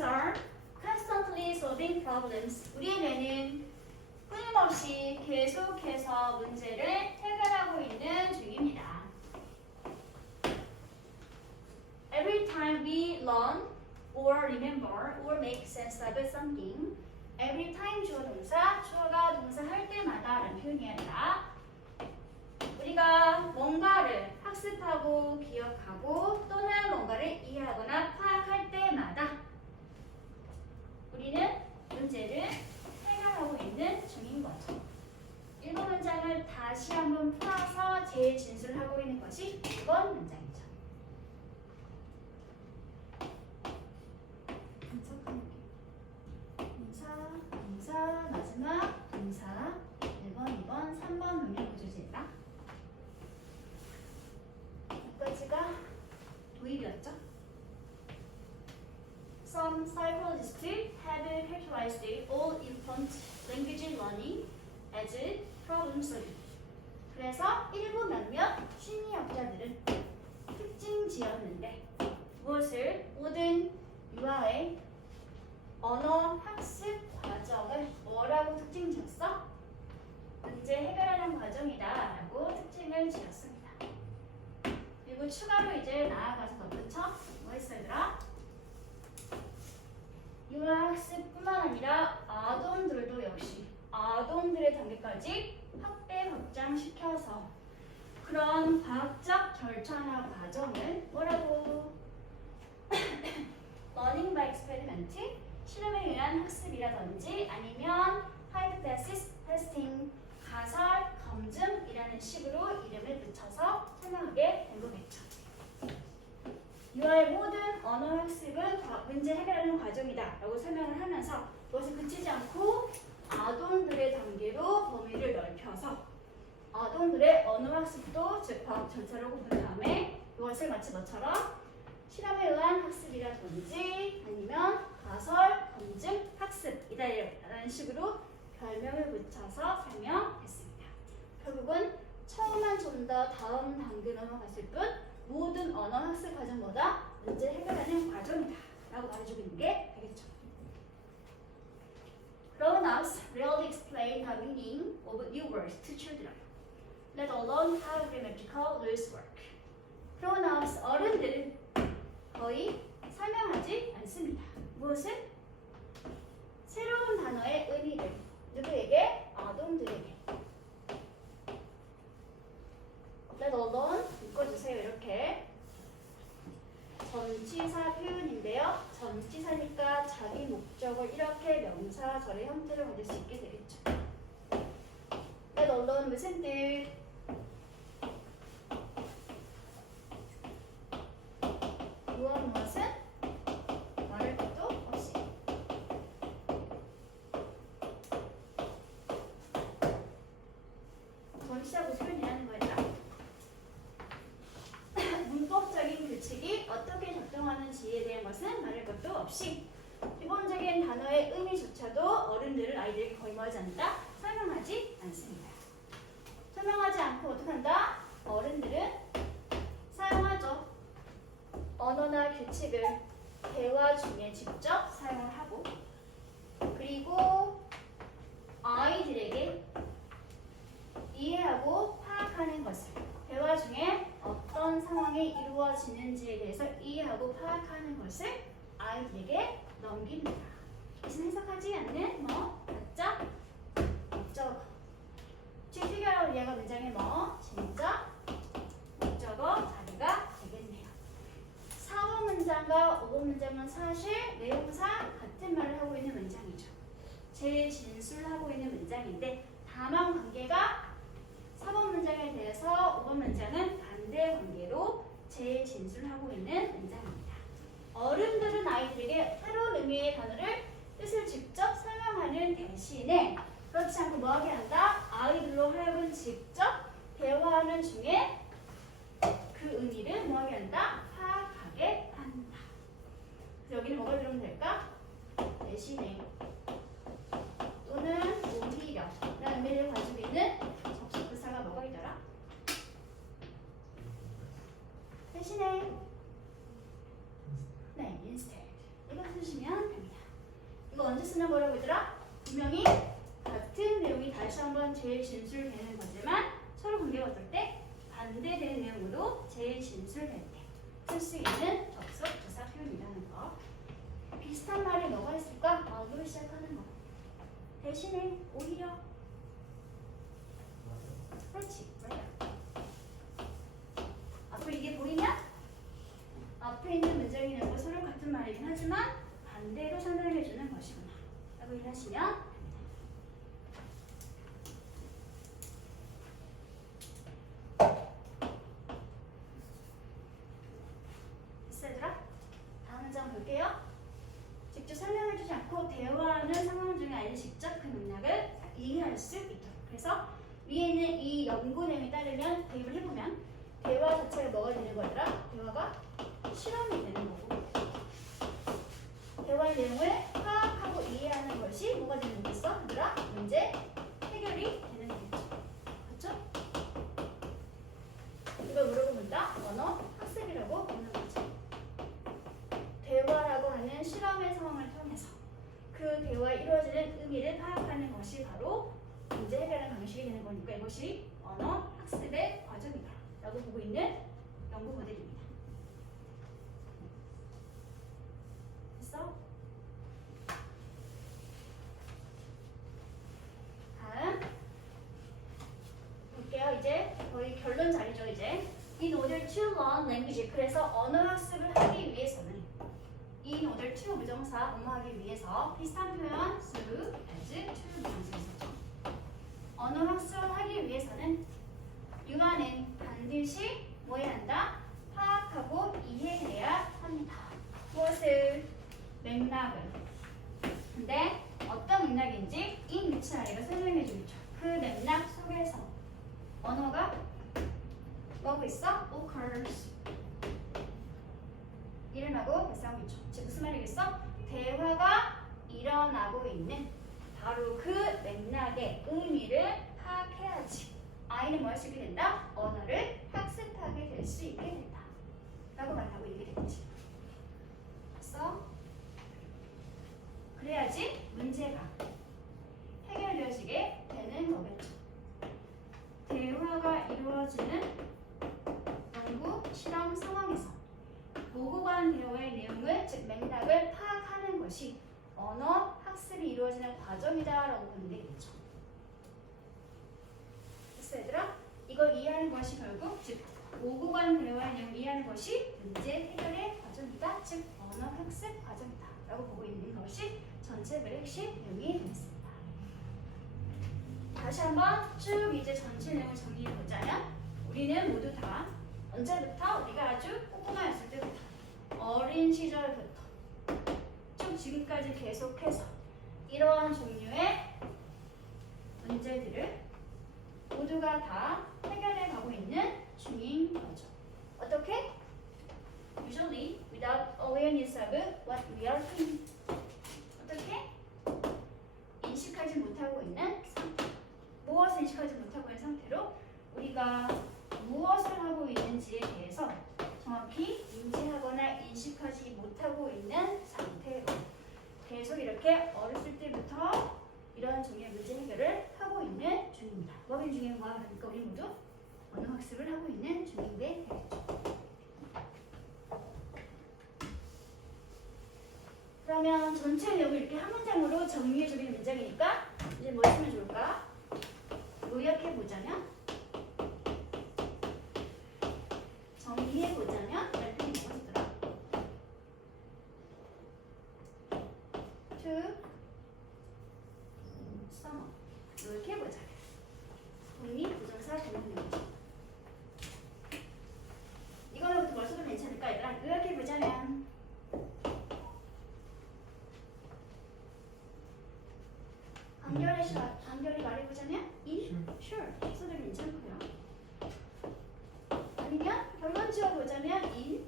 brains are constantly solving problems. 우리의 뇌는 끊임없이 계속해서 문제를 해결하고 있는 중입니다. Every time we learn or remember or make sense of something, every time 주어 동사, 주어가 동사 할 때마다 라는 표현이 아니라 우리가 뭔가를 학습하고 기억하고 또는 뭔가를 이해하거나 파악할 때마다 우리는 문제를 해결하고 있는 중인 거죠. 일본 문장을 다시 한번 풀어서 재진술하고 있는 것이 1번 문장이죠. 동사, 마지막 동사 1번, 2번, 3번 능력 구조지입니다. 여기까지가 도입이었죠. Some psychologists have characterized all infant language learning as problem solving. 그래서 일부 몇몇 심리학자들은 특징 지었는데 무엇을? 모든 유아의 언어 학습 과정을 뭐라고 특징 지었어? 문제 해결하는 과정이다 라고 특징을 지었습니다. 그리고 추가로 이제 나아가서 덧붙여 뭐 했어 얘들아? 유아학습뿐만 아니라 아동들도 역시 아동들의 단계까지 확대 확장시켜서 그런 과학적 절차나 과정을 뭐라고? Learning by experiment, 실험에 의한 학습이라든지 아니면 hypothesis testing, 가설 검증이라는 식으로 이름을 붙여서 설명하게 된 거겠죠. 유아의 모든 언어 학습은 문제 해결하는 과정이다 라고 설명을 하면서 그것을 그치지 않고 아동들의 단계로 범위를 넓혀서 아동들의 언어 학습도 즉 과학 절차라고 본 다음에 그것을 마치 너처럼 실험에 의한 학습이라든지 아니면 가설, 검증, 학습이다 라는 식으로 별명을 붙여서 설명했습니다. 결국은 처음만 좀 더 다음 단계 넘어갔을 뿐 모든 언어 학습 과정보다 문제 해결하는 과정이다 라고 말해주고 있는 게 되겠죠. Grown-ups rarely explain the meaning of new words to children, let alone how grammatical rules work. Grown-ups, 어른들은 거의 설명하지 않습니다. 무엇을? 새로운 단어의 의미를 누구에게? 아동들에게. Let alone 묶어주세요. 이렇게 전치사 표현인데요. 전치사니까 자기 목적을 이렇게 명사절의 형태로 가질 수 있게 되겠죠. Let alone 무슨 뜻? 무엇은 말할 것도 없이. 전치사고 표현이라는 거예요. 문법적인 규칙이 어떻게 작동하는지에 대한 것은 말할 것도 없이 기본적인 단어의 의미조차도 어른들은 아이들에게 거의 뭐하지 않는다? 설명하지 않습니다. 설명하지 않고 어떻게 한다? 어른들은 사용하죠. 언어나 규칙을 대화 중에 직접 사용을 하고 그리고 아이들에게 이해하고 파악하는 것을 대화 중에 어떤 상황이 이루어지는지에 대해서 이해하고 파악하는 것을 아이들에게 넘깁니다. 대신 해석하지 않는 가짜 목적어. 쥐튀겨라고 얘가 문장의 진짜 목적어 자리가 되겠네요. 4번 문장과 5번 문장은 사실 내용상 같은 말을 하고 있는 문장이죠. 재진술하고 있는 문장인데 다만 관계가 4번 문장에 대해서 5번 문장은 반대 관계로 재진술하고 있는 문장입니다. 어른들은 아이들에게 새로운 의미의 단어를 뜻을 직접 설명하는 대신에 그렇지 않고 뭐하게 한다? 아이들로 하여금 직접 대화하는 중에 그 의미를 뭐하게 한다? 파악하게 한다. 그래서 여기는 뭐가 들으면 될까? 대신에 또는 오히려 라는 의미를 가지고 있는 접속부사가 뭐가 있더라? 대신에 네, instead. 이거 쓰시면 됩니다. 이거 언제 쓰는 거라고 얘들아? 분명히 같은 내용이 다시 한번 재진술되는 거지만 서로 관계가 어떨 때? 반대되는 내용으로 재진술될 때 쓸 수 있는 접속 부사 표현이라는 거. 비슷한 말이 뭐가 있을까? 어로 시작하는 거. 대신에 오히려 그렇지. 앞으로 이게 보이냐? 앞에 있는 문장이 있는 거 서로 같은 말이긴 하지만 반대로 설명해주는 것이구나 라고 이해하시면 됐어 얘들아? 다음 문장 볼게요. 직접 설명해주지 않고 대화하는 상황 중에 아닌 직접 그 맥락을 이해할 수 있도록. 그래서 위에 있는 이 연구 내용에 따르면 대입을 해보면 대화 자체가 뭐가 되는 거더라? 대화가 실험이 되는 거고 대화의 내용을 파악하고 이해하는 것이 뭐가 되는 거겠어? 얘들아? 문제 해결이 되는 거겠죠. 그렇죠? 이걸 뭐라고 본다? 언어 학습이라고 보는 거죠. 대화라고 하는 실험의 상황을 통해서 그 대화에 이루어지는 의미를 파악하는 것이 바로 문제 해결하는 방식이 되는 거니까 이것이 언어 학습의 과정이다 라고 보고 있는 연구 모델입니다. 됐어? 다음 볼게요. 이제 거의 결론 자리죠. 이제 In order to learn language, 그래서 언어 학습을 하기 위해서는 in order to 부정사 뭐하기 위해서 비슷한 표현 through, as, to 부정사 있었죠. 언어 학습을 하기 위해서는 유아는 반드시 뭐 해야 한다? 파악하고 이해해야 합니다. 무엇을? 맥락을. 근데 어떤 맥락인지 이 위치 아래가 설명해 주겠죠. 그 맥락 속에서 언어가 뭐하고 있어? occurs. 일어나고 발생하고 있죠. 즉 무슨 말이겠어? 대화가 일어나고 있는 바로 그 맥락의 의미를 파악해야지 아이는 뭐 할 수 있게 된다? 언어를 학습하게 될 수 있게 된다 라고 말하고 있게 되겠지. 그래서 그래야지 문제가 해결되어지게 되는 거겠죠. 대화가 이루어지는 연구 실험 상황에서 오고 간 대화의 내용을 즉 맥락을 파악하는 것이 언어 학습이 이루어지는 과정이다라고 보는 게 되겠죠. 됐어 얘들아? 이걸 이해하는 것이 결국 즉 오고 간 대화의 내용을 이해하는 것이 문제 해결의 과정이다. 즉 언어 학습 과정이다 라고 보고 있는 것이 전체 글의 핵심 내용이 되겠습니다. 다시 한번 쭉 이제 전체 내용을 정리해 보자면 우리는 모두 다 언제부터 우리가 아주 꼬꼬마였을 때부터 어린 시절부터 쭉 지금까지 계속해서 이러한 종류의 문제들을 모두가 다 해결해 가고 있는 중인 거죠. 어떻게? Usually without awareness of what we are doing. 어떻게? 인식하지 못하고 있는 상태. 무엇을 인식하지 못하고 있는 상태로 우리가 무엇을 하고 있는지에 대해서 정확히 인지하거나 인식하지 못하고 있는 상태로 계속 이렇게 어렸을 때부터 이런 종류의 문제 해결을 하고 있는 중입니다. 뭐 하는 중인 거야? 그러니까 우리 모두 언어 학습을 하고 있는 중인데 되겠죠. 그러면 전체 내용을 이렇게 한 문장으로 정리해주는 문장이니까 이제 뭐 쓰면 좋을까? 요약해보자면 정리해보자면 이런 표현이 뭐였더라? To sum up. 이렇게 해보자. 독립부정사 전문용어죠. 이거로부터 벌써 좀 괜찮을까 얘들아? 요약해보자면 간결히 말해보자면 in? Sure. 써도 괜찮고요. 아니면 결론 지어보자면 in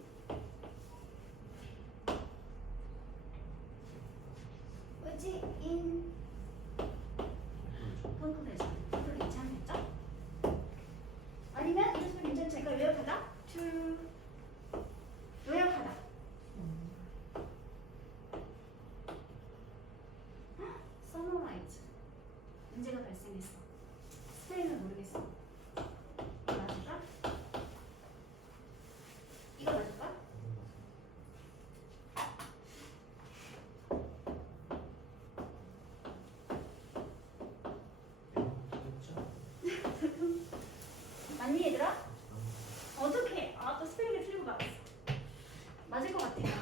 맞을 것 같아요.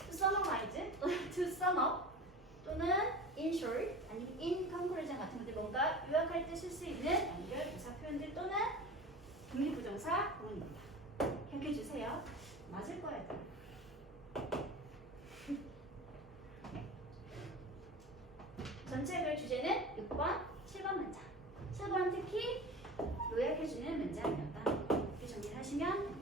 To summarize 또는 to sum up 또는 in short 아니면 in conclusion 같은 것들 뭔가 요약할 때 쓸 수 있는 연결 부사 표현들 또는 독립부정사 구문입니다. 기억해 주세요. 맞을 거예요. 전체 글 주제는 6번, 7번 문장. 7번 특히 요약해주는 문장이었다. 이렇게 정리를 하시면 됩니다.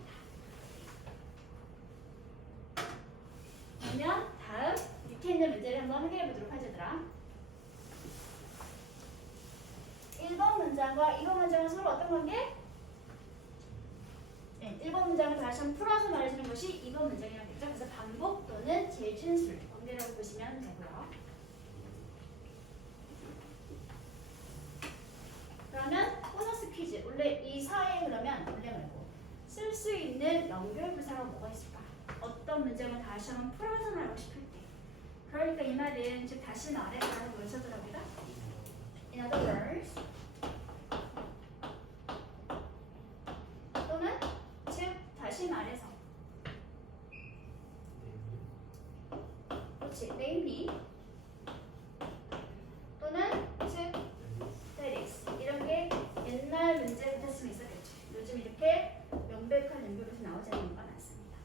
그러면 다음 밑에 있는 문제를 한번 해결해 보도록 하죠, 얘들아. 1번 문장과 2번 문장은 서로 어떤 관계? 네, 1번 문장을 다시 한번 풀어서 말해주는 것이 2번 문장이라고 했죠. 그래서 반복 또는 재진술 관계라고 보시면 되고요. 그러면 보너스 퀴즈. 원래 이 사에 그러면 원래 말고 쓸 수 있는 연결 부사가 뭐가 있을까? 어떤 문장을 다시 한번 풀어서 말하고 싶을 때. 그러니까 이 말은 즉 다시 말해라는 걸 쓰더라고요. In other words. 또는 즉 다시 말해서. 그렇지. namely. 또는 즉 that is. 이런 게 옛날 문제 같았으면 있었겠죠. 요즘 이렇게 명백한 연결에서 나오지 않는 경우가 많습니다.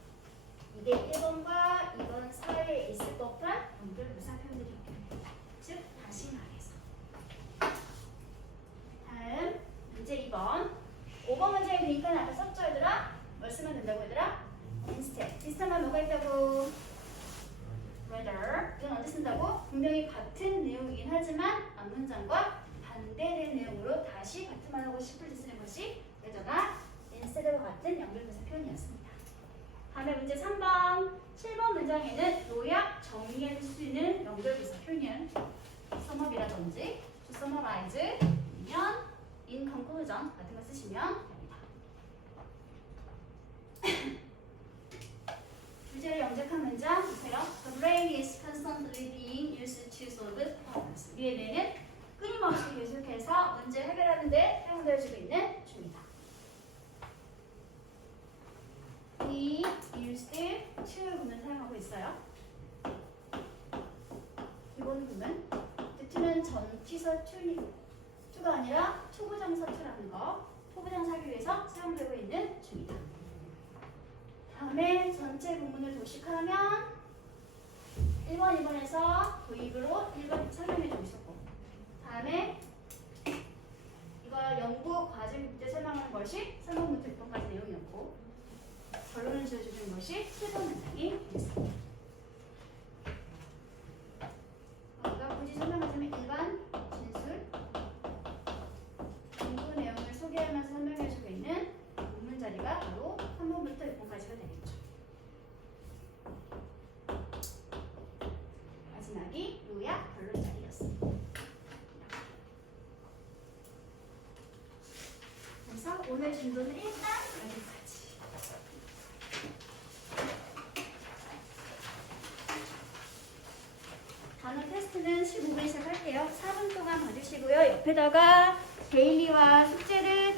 이게 1번과 2번 사이에 있을 법한 연결부사 표현들이었기 때문에 즉 다시 말해서. 다음 문제 2번 5번 문제에 보니까 아까 썼죠 얘들아? 뭘 쓰면 된다고 얘들아? instead 비슷한 말 뭐가 있다고? rather 이건 언제 쓴다고? 분명히 같은 내용이긴 하지만 앞문장과 반대된 내용으로 다시 같은 말 하고 싶을 때 쓰는 것이 rather가 instead와 같은 연결부사 표현이었습니다. 다음에 문제 3번 7번 문장에는 요약 정리할 수 있는 연결부사 표현 sumup이라든지 to summarize 아니면 in conclusion 같은 거 쓰시면 됩니다. 주제를 영작한 문장 보세요. The brain is constantly being used to solve problems. 위에 뇌는 끊임없이 계속해서 문제 해결하는 데 사용되어지고 있는 중이다. We used to 구문 사용하고 있어요. 기본 구문. to는 전치사 to가 아니라 투부정사 to라는 거. 투부정사 하기 위해서 사용되고 있는 중이다. 다음에 전체 구문을 도식하면 1번, 2번에서 도입으로 1번 설명해주고 있었고 다음에 이걸 연구 과정 때 설명하는 것이 3번부터 6번까지 내용이었고 결론을 지어주는 것이 7번 문장이 되겠습니다. 그러니까 굳이 설명하자면 일반 진술 연구 내용을 소개하면서 설명해주고 있는 문문 자리가 바로 3번부터 6번까지가 되겠죠. 마지막이 요약 결론 자리였습니다. 그래서 오늘 진도는 일단 여기까지. 단어 테스트는 15분 시작할게요. 4분 동안 봐주시고요. 옆에다가 데일리와 숙제를